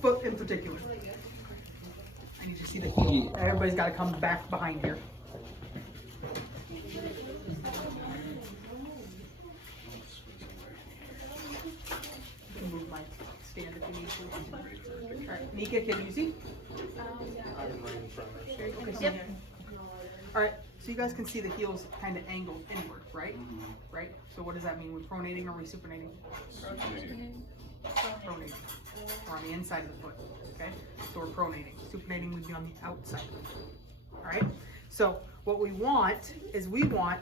foot in particular. I need to see the heel. Everybody's got to come back behind here. You can move my stand if you need to. All right, Nika, can you see? Okay, yep. All right, so you guys can see the heel's kind of angled inward, right? Right? So what does that mean? We're pronating or are we supinating? Pronating. We're on the inside of the foot, okay? So we're pronating. Supinating would be on the outside of the foot, all right? So what we want is we want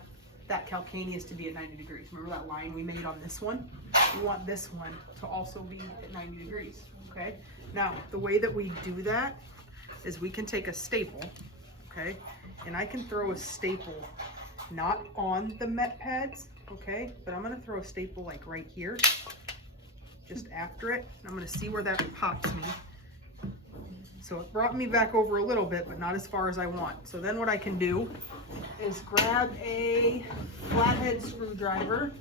that calcaneus to be at 90 degrees. Remember that line we made on this one? We want this one to also be at 90 degrees, okay? Now, the way that we do that is we can take a staple, okay? And I can throw a staple not on the met pads, okay? But I'm gonna throw a staple like right here, just after it. I'm gonna see where that pops me. So it brought me back over a little bit, but not as far as I want. So then what I can do is grab a flathead screwdriver.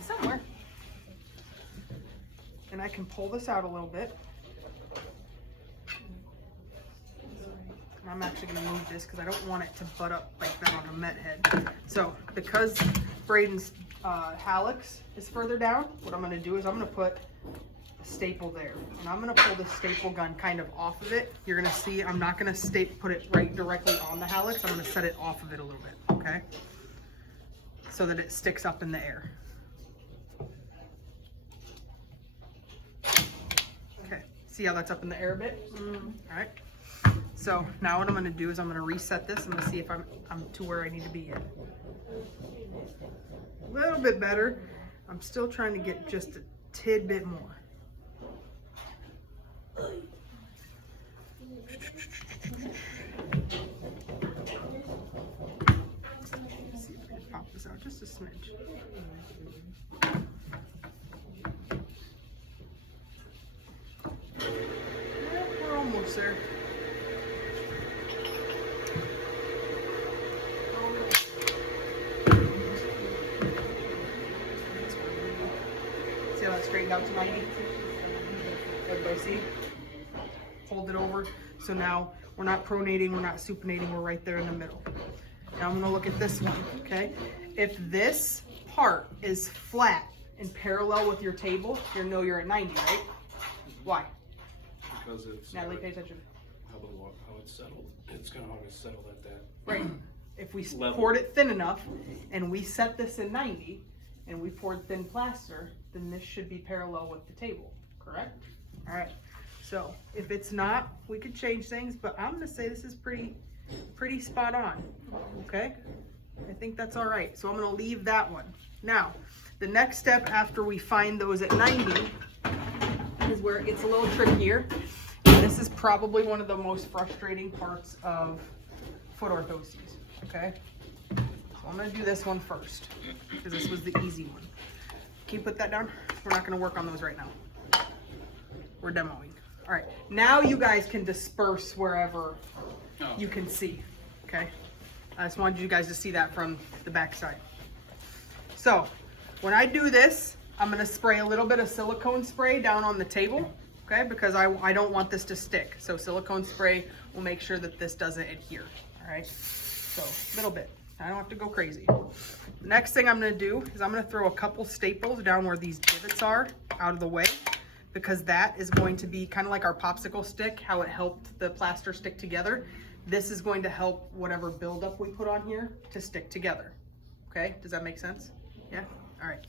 Somewhere. And I can pull this out a little bit. I'm actually going to move this because I don't want it to butt up like that on a met head. So because Braden's hallux is further down, what I'm going to do is I'm going to put a staple there. And I'm going to pull the staple gun kind of off of it. You're going to see I'm not going to put it right directly on the hallux. I'm going to set it off of it a little bit, okay? So that it sticks up in the air. Okay, see how that's up in the air a bit? All right. So now what I'm going to do is I'm going to reset this. I'm going to see if I'm to where I need to be yet. A little bit better. I'm still trying to get just a tidbit more. Let's see if I can pop this out just a smidge. We're almost there. See how that straightened out to 90? Everybody see? Hold it over. So now we're not pronating, we're not supinating, we're right there in the middle. Now I'm gonna look at this one, okay? If this part is flat and parallel with your table, you know you're at 90, right? Why? Because it's Natalie, pay attention. How it's settled. It's gonna always settle at that. Right. If we Level. poured it thin enough and we set this in 90 and we poured thin plaster, then this should be parallel with the table, correct? All right. So if it's not, we could change things, but I'm gonna say this is pretty spot on, okay? I think that's all right. So I'm gonna leave that one. Now, the next step after we find those at 90 is where it gets a little trickier. And this is probably one of the most frustrating parts of foot orthoses, okay? So I'm gonna do this one first because this was the easy one. Can you put that down? We're not gonna work on those right now. We're demoing. All right, now you guys can disperse wherever you can see, okay? I just wanted you guys to see that from the back side. So when I do this, I'm gonna spray a little bit of silicone spray down on the table, okay? Because I don't want this to stick. So silicone spray will make sure that this doesn't adhere, all right? So a little bit, I don't have to go crazy. The next thing I'm gonna do is I'm gonna throw a couple staples down where these divots are out of the way, because that is going to be kind of like our popsicle stick, how it helped the plaster stick together. This is going to help whatever buildup we put on here to stick together. Okay, does that make sense? Yeah, all right.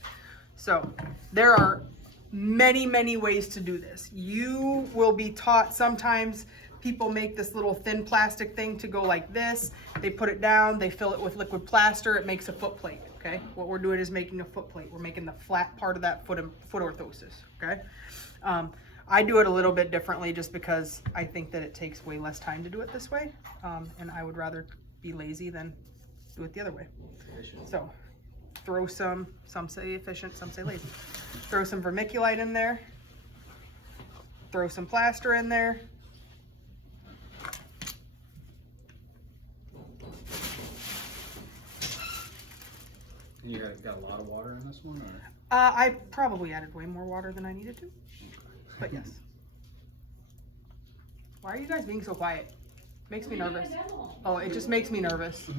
So there are many, many ways to do this. You will be taught sometimes people make this little thin plastic thing to go like this. They put it down, they fill it with liquid plaster, it makes a foot plate, okay? What we're doing is making a foot plate. We're making the flat part of that foot orthosis, okay? I do it a little bit differently just because I think that it takes way less time to do it this way. And I would rather be lazy than do it the other way. So throw some say efficient, some say lazy. Throw some vermiculite in there. Throw some plaster in there. You got a lot of water in this one, or? I probably added way more water than I needed to, but yes. Why are you guys being so quiet? Makes me nervous. Oh, it just makes me nervous.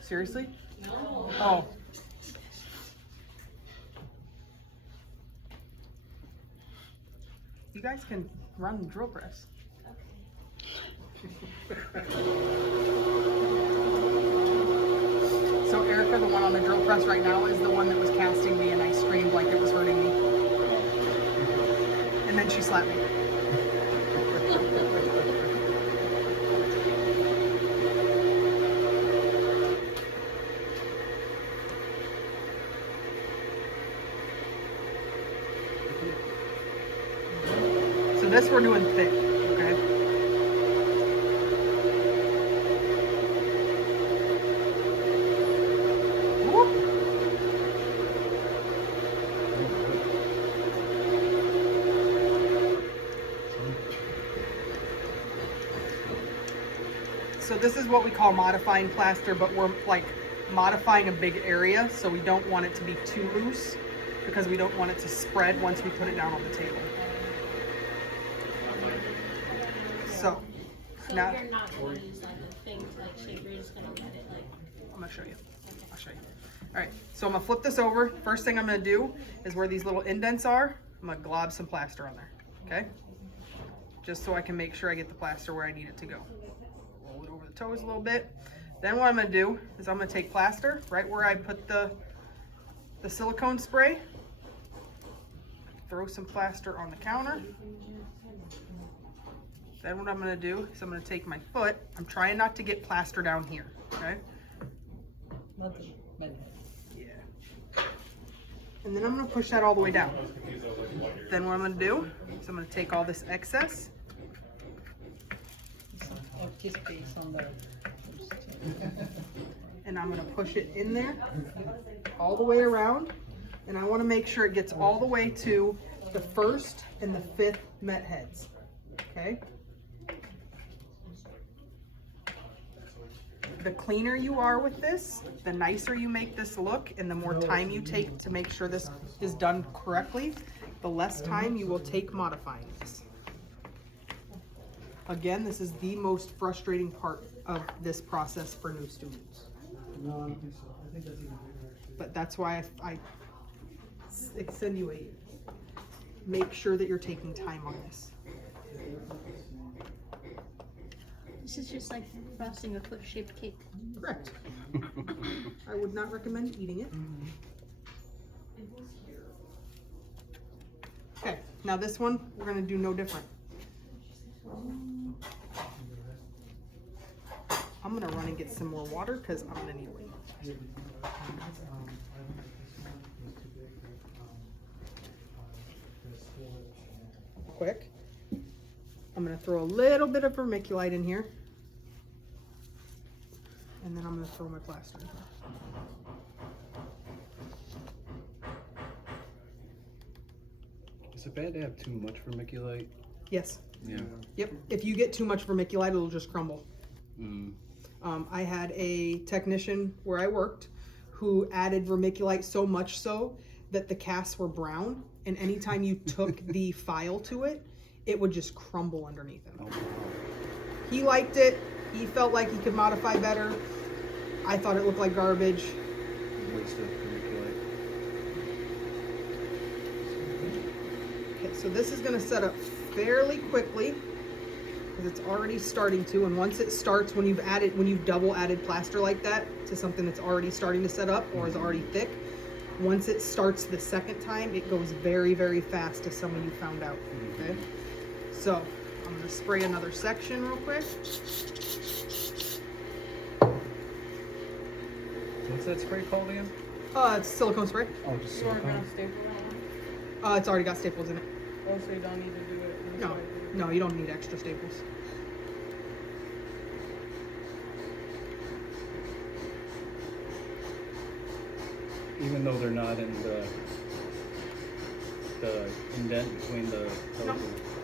Seriously? No. Oh. You guys can run the drill press. So Erica, the one on the drill press right now, is the one that was casting me, and I screamed like it was hurting me. And then she slapped me. So this we're doing thick, okay? Whoop. So this is what we call modifying plaster, but we're like modifying a big area, so we don't want it to be too loose because we don't want it to spread once we put it down on the table. So now you're not going to use like a thing to like shape, you're just going to let it like... I'm going to show you. I'll show you. All right, so I'm going to flip this over. First thing I'm going to do is where these little indents are, I'm going to glob some plaster on there, okay? Just so I can make sure I get the plaster where I need it to go. Roll it over the toes a little bit. Then what I'm going to do is I'm going to take plaster right where I put the silicone spray, throw some plaster on the counter. Then what I'm going to do is I'm going to take my foot. I'm trying not to get plaster down here, okay? Yeah. And then I'm going to push that all the way down. Then what I'm going to do is I'm going to take all this excess. And I'm going to push it in there all the way around. And I want to make sure it gets all the way to the first and the fifth met heads, okay? The cleaner you are with this, the nicer you make this look, and the more time you take to make sure this is done correctly, the less time you will take modifying this. Again, this is the most frustrating part of this process for new students. No, I don't think so. I think that's even bigger, actually. But that's why I insinuate, make sure that you're taking time on this. This is just like frosting a foot-shaped cake. Correct. I would not recommend eating it. Okay, now this one, we're gonna do no different. I'm gonna run and get some more water because I'm gonna need it. Quick. I'm gonna throw a little bit of vermiculite in here. And then I'm gonna throw my plaster in here. Is it bad to have too much vermiculite? Yes. Yeah. Yep. If you get too much vermiculite, it'll just crumble. Mm. I had a technician where I worked who added vermiculite so much so that the casts were brown, and anytime you took the file to it, it would just crumble underneath him. Oh, wow. He liked it. He felt like he could modify better. I thought it looked like garbage. Waste of vermiculite. Okay, so this is gonna set up fairly quickly because it's already starting to, and once it starts, when you've double added plaster like that to something that's already starting to set up or is already thick, once it starts the second time, it goes very, very fast, as some of you found out, okay? So, I'm gonna spray another section real quick. What's that spray called again? It's silicone spray. Oh, just You are silicone? gonna staple that one? It's already got staples in it. Oh, so you don't need to do it. No, no, you don't need extra staples. Even though they're not in the indent between the No.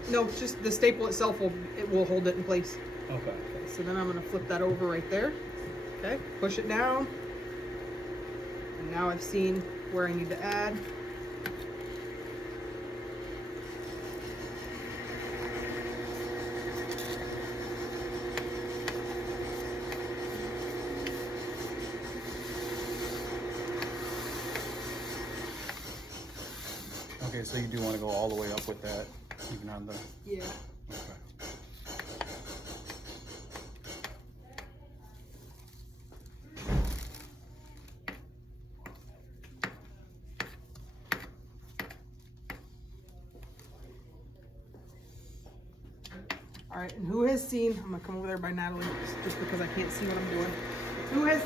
No, just the staple itself will hold it in place. Okay. Okay, so then I'm gonna flip that over right there. Okay, push it down. And now I've seen where I need to add. Okay, so you do want to go all the way up with that, even on the. Yeah. Okay. All right, and who has seen, I'm gonna come over there by Natalie, just because I can't see what I'm doing. Who has